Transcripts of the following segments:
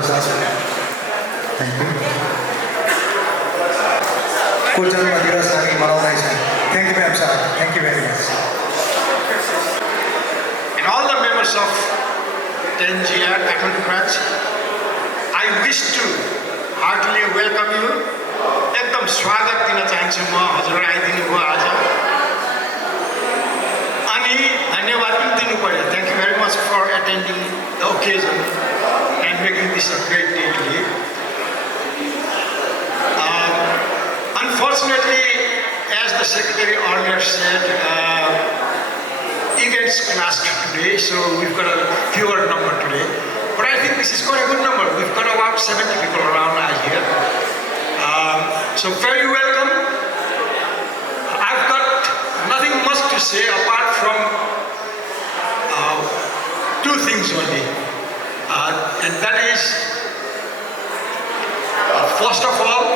Prasad thank you को जन्म दिवस हामी मनाउँदैछौँ thank you ma'am sir thank you very much And all the members of 10GR Kathmandu branch, I wish to heartily welcome you. एकदम स्वागत दिन चाहन्छु म हजुरहरू आइदिनु भयो आज अनि धन्यवाद पनि दिनु पर्यो thank you very much for attending the occasion and making this a great day today Unfortunately, as the secretary earlier said, events clashed today, so we've got a fewer number today. But I think this is quite a good number. We've got about 70 people around here. So very welcome. I've got nothing much to say apart from two things only. And that is, first of all,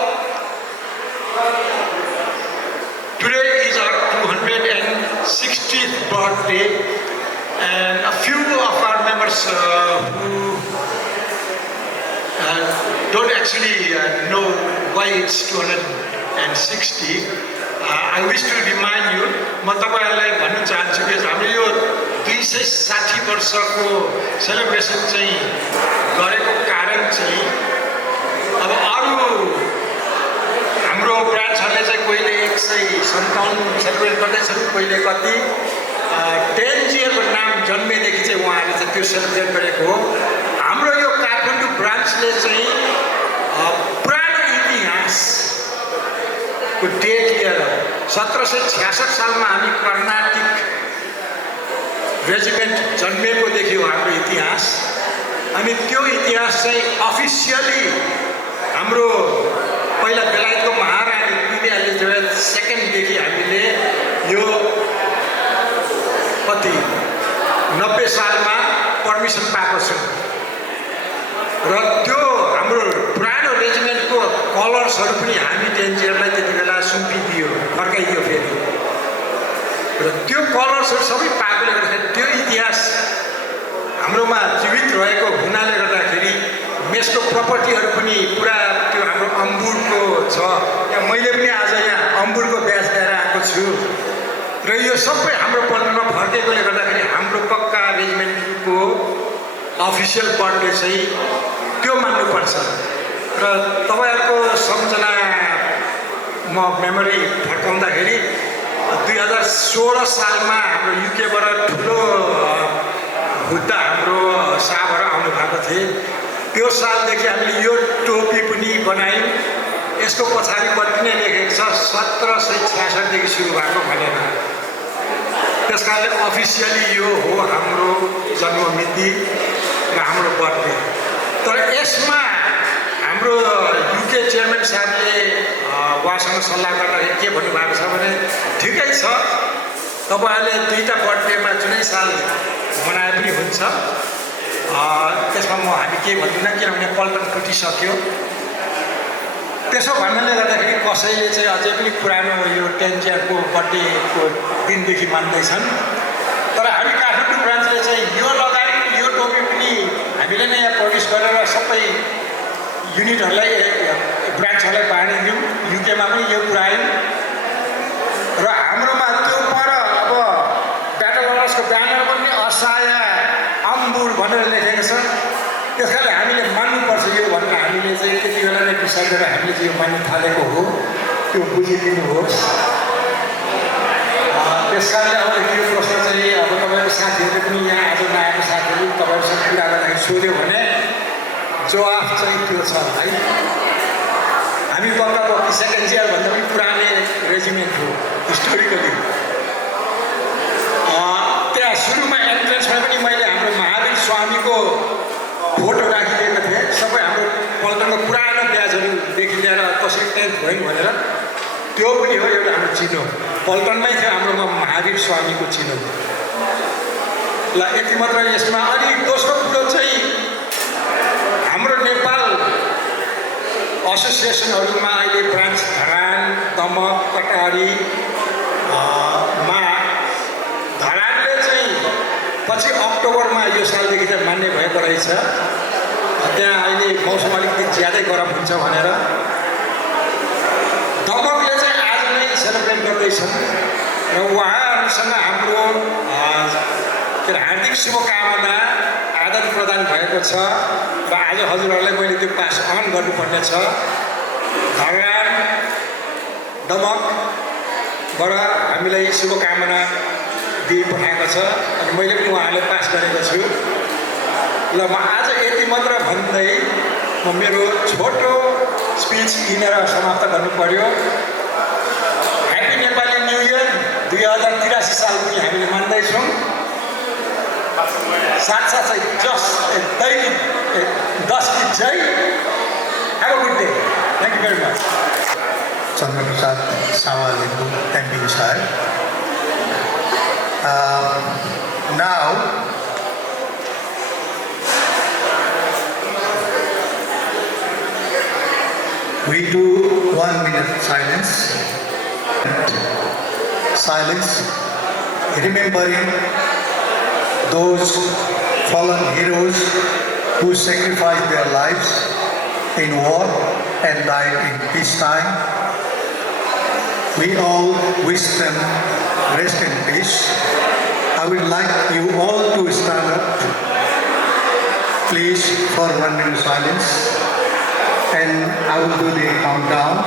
today is our 260th birthday, and a few of our members who don't actually know why it's 260. I wish to remind you, म तपाईहरुलाई भन्न चाहन्छु कि हामीले यो 260 वर्षको celebration चाहिँ गरेको कारण चाहिँ अब अरु हाम्रो ब्रान्चहरुले चाहिँ कोहीले 157 सेलिब्रेट गर्दैछन् कोहीले कति 10GR को नाम जन्मेदेखि चाहिँ उहाँहरूले चाहिँ त्यो सेलिब्रेट गरेको हो हाम्रो यो काठमाडौँ ब्रान्चले चाहिँ पुरानो इतिहासको डेट लिएर 1766 सालमा हामी कर्नाटिक रेजिमेन्ट जन्मेकोदेखि हो हाम्रो इतिहास अनि त्यो इतिहास चाहिँ अफिसियली हाम्रो पहिला बेलायतको महारानी क्वीन एलिजाबेथ सेकेन्डदेखि हामीले यो कति 90 सालमा पर्मिसन पाएको छौँ र त्यो हाम्रो पुरानो रेजिमेन्टको कलर्सहरू पनि हामी 10GRलाई त्यति बेला सुम्पिदियो फर्काइदियो फेरि र त्यो कलर्सहरू सबै पाएकोले गर्दाखेरि त्यो इतिहास हाम्रोमा जीवित रहेको हुनाले गर्दाखेरि मेसको प्रपर्टीहरू पनि पुरा त्यो हाम्रो अम्बुरको छ यहाँ मैले पनि आज यहाँ अम्बुरको ब्याज लिएर आएको छु र यो सबै हाम्रो पल्टनमा फर्केकोले गर्दाखेरि हाम्रो पक्का रेजिमेन्टको अफिसियल बर्थडे चाहिँ त्यो मान्नुपर्छ र तपाईँहरूको सम्झना म मेमोरी फर्काउँदाखेरि 2016 सालमा हाम्रो युकेबाट ठुलो बुद्धा हाम्रो शाहबाट आउनु भएको थिए त्यो सालदेखि हामीले यो टोपी पनि बनायौँ यसको पछाडिपट्टि नै लेखेको छ 1766 देखि सुरु भएको भनेर त्यस कारणले अफिसियली यो हो हाम्रो जन्ममिति र हाम्रो बर्थडे तर यसमा हाम्रो युके चेयरम्यान साहबले उहाँसँग सल्लाह गर्दाखेरि के भन्नुभएको छ भने ठिकै छ तपाईँहरूले दुईवटा बर्थडेमा जुनै साल मनाए पनि हुन्छ त्यसमा हामी केही भन्दैनौँ किनभने पल्टन फुटिसक्यो त्यसो भन्नाले गर्दाखेरि कसैले चाहिँ अझै पनि पुरानो यो 10GRको बर्थडेको दिनदेखि मान्दैछन् तर हामी काठमाडौँ ब्रान्चले चाहिँ यो लगायौँ यो टोपी पनि हामीले नै यहाँ प्रवेश गरेर सबै युनिटहरूलाई ब्रान्चहरूलाई बाँडिदियौँ युकेमा पनि यो पुऱ्यायौँ र हाम्रोमा त्यो पर अब ब्याटल अनर्सको ब्यानर पनि असहाय अम्बुर भनेर लेखेको छ त्यस कारणले हामीले मान्नुपर्छ यो भनेर हामीले चाहिँ त्यति बेला नै डिसाइड गरेर हामीले चाहिँ यो मान्नु थालेको हो त्यो बुझिदिनुहोस् त्यस कारणले अब यो प्रश्न चाहिँ अब तपाईँको साथीहरूले पनि यहाँ आज नआएको साथीहरू तपाईँहरूसँग कुरा गर्दाखेरि सोध्यो भने जवाफ चाहिँ त्यो छ है हामी पक्का पक्की 2nd भन्दा पनि पुरानै रेजिमेन्ट हो हिस्टोरिकली त्यहाँ सुरुमा एन्ट्रेन्समा पनि मैले हाम्रो महावीर स्वामीको फोटो राखिदिएको थिएँ सबै हाम्रो पल्टनको पुरानो ब्याजहरूदेखि लिएर कसरी 10th भयो भनेर त्यो पनि हो एउटा हाम्रो चिनो पल्टनमै थियो हाम्रोमा महावीर स्वामीको चिनो ल यति मात्र यसमा अनि दोस्रो कुरो चाहिँ हाम्रो नेपाल एसोसिएसनहरूमा अहिले ब्रान्च धरान दमक कटारी मा धरानले चाहिँ पछि अक्टोबरमा यो सालदेखि चाहिँ मान्य भएको रहेछ त्यहाँ अहिले मौसम अलिकति ज्यादै गरम हुन्छ भनेर दमकले चाहिँ आज नै सेलिब्रेट गर्दैछन् र उहाँहरूसँग हाम्रो के अरे हार्दिक शुभकामना आदान प्रदान भएको छ र आज हजुरहरूलाई मैले त्यो पास अन गर्नुपर्ने छ। भगवान दमकबाट हामीलाई शुभकामना दिइपठाएको छ अनि मैले पनि उहाँलाई पास गरेको छु। ल म आज यति मात्र भन्दै म मेरो छोटो स्पिच यिनीहरू समाप्त गर्नु पर्यो। ह्याप्पी नेपाली न्यु इयर 2083 साल पनि हामीले मान्दैछौँ। साथसाथै दस की जय। Have a good day. Thank you very much. Chandraprasad Sawalimbu, MP sir. Now, we do 1 minute silence. Silence, remembering those fallen heroes who sacrificed their lives in war and died in peacetime. We all wish them rest in peace. I would like you all to stand up, please, for 1 minute silence, and I will do the countdown.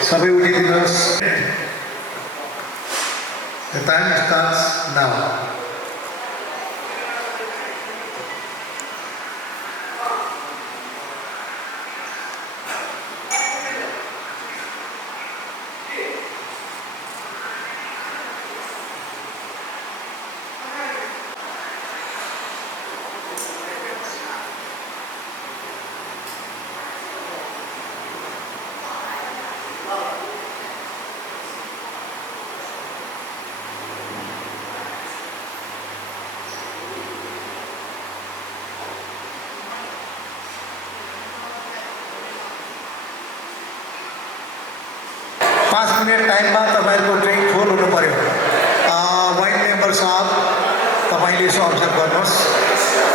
Sabai uthidinoस्. The time starts now. पाँच minute टाइममा तपाईँहरूको drink फुल हुनु पर्यो। White member साहब तपाईँले यसो observe गर्नुहोस्,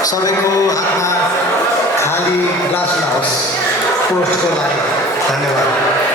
सबैको हातमा खाली ग्लास नहोस्। पोस्टको लागि धन्यवाद।